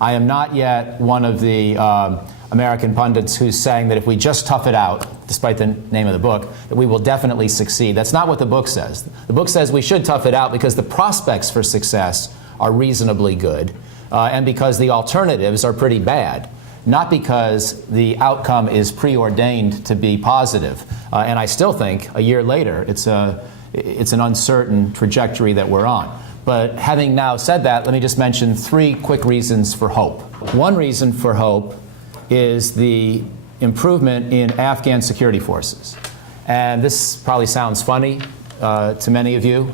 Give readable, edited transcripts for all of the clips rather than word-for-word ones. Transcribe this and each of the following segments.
I am not yet one of the American pundits who's saying that if we just tough it out, despite the name of the book, that we will definitely succeed. That's not what the book says. The book says we should tough it out because the prospects for success are reasonably good, and because the alternatives are pretty bad, not because the outcome is preordained to be positive. And I still think, a year later, it's an uncertain trajectory that we're on. But having now said that, let me just mention 3 quick reasons for hope. One reason for hope is the improvement in Afghan security forces. And this probably sounds funny to many of you,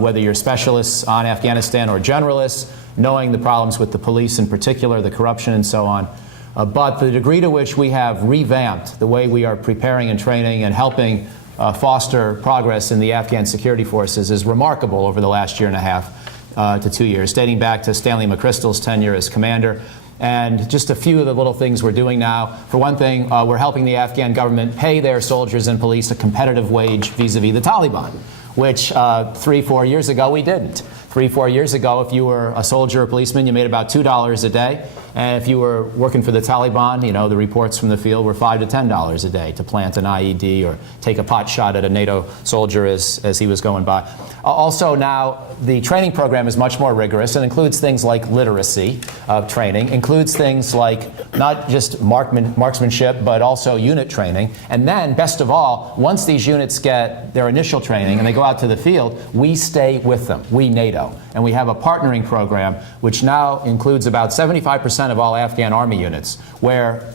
whether you're specialists on Afghanistan or generalists, knowing the problems with the police in particular, the corruption and so on. But the degree to which we have revamped the way we are preparing and training and helping foster progress in the Afghan security forces is remarkable over the last year and a half to 2 years, dating back to Stanley McChrystal's tenure as commander. And just a few of the little things we're doing now. For one thing, we're helping the Afghan government pay their soldiers and police a competitive wage vis-a-vis the Taliban, which 3-4 years ago we didn't. 3-4 years ago, if you were a soldier or policeman, you made about $2 a day. And if you were working for the Taliban, you know, the reports from the field were $5 to $10 a day to plant an IED or take a pot shot at a NATO soldier as he was going by. Also now, the training program is much more rigorous and includes things like literacy training, includes things like not just marksmanship, but also unit training. And then, best of all, once these units get their initial training and they go out to the field, we stay with them, we NATO. And we have a partnering program which now includes about 75% of all Afghan Army units, where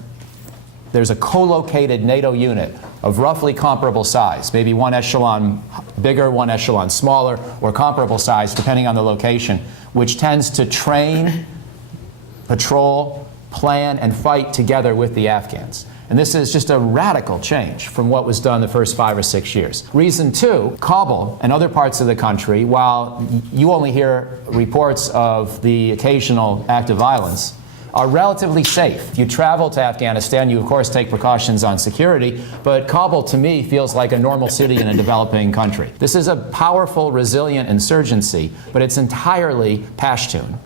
there's a co-located NATO unit of roughly comparable size, maybe one echelon bigger, one echelon smaller, or comparable size, depending on the location, which tends to train, patrol, plan, and fight together with the Afghans. And this is just a radical change from what was done the first 5 or 6 years. Reason 2, Kabul and other parts of the country, while you only hear reports of the occasional act of violence, are relatively safe. If you travel to Afghanistan, you of course take precautions on security, but Kabul to me feels like a normal city in a developing country. This is a powerful, resilient insurgency, but it's entirely Pashtun.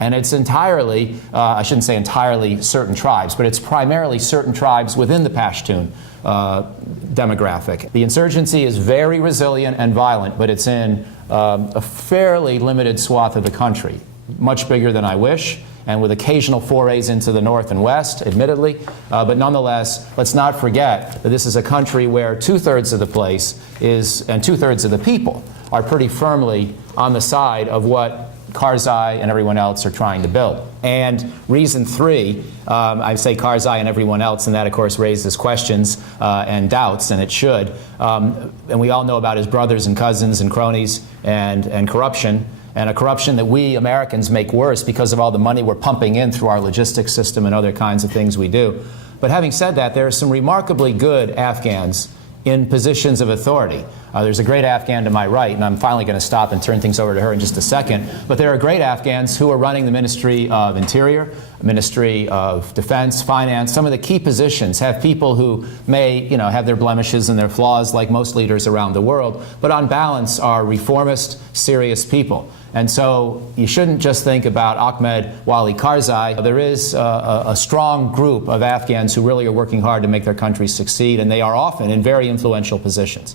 And it's entirely, I shouldn't say entirely certain tribes, but it's primarily certain tribes within the Pashtun demographic. The insurgency is very resilient and violent, but it's in a fairly limited swath of the country, much bigger than I wish, and with occasional forays into the north and west, admittedly. But nonetheless, let's not forget that this is a country where 2/3 of the place is, and 2/3 of the people are pretty firmly on the side of what Karzai and everyone else are trying to build. And reason 3, I say Karzai and everyone else, and that of course raises questions and doubts, and it should. And we all know about his brothers and cousins and cronies and corruption, and a corruption that we Americans make worse because of all the money we're pumping in through our logistics system and other kinds of things we do. But having said that, there are some remarkably good Afghans in positions of authority. There's a great Afghan to my right, and I'm finally going to stop and turn things over to her in just a second, but there are great Afghans who are running the Ministry of Interior, Ministry of Defense, Finance. Some of the key positions have people who may, you know, have their blemishes and their flaws like most leaders around the world, but on balance are reformist, serious people. And so you shouldn't just think about Ahmed Wali Karzai. There is a strong group of Afghans who really are working hard to make their country succeed, and they are often in very influential positions.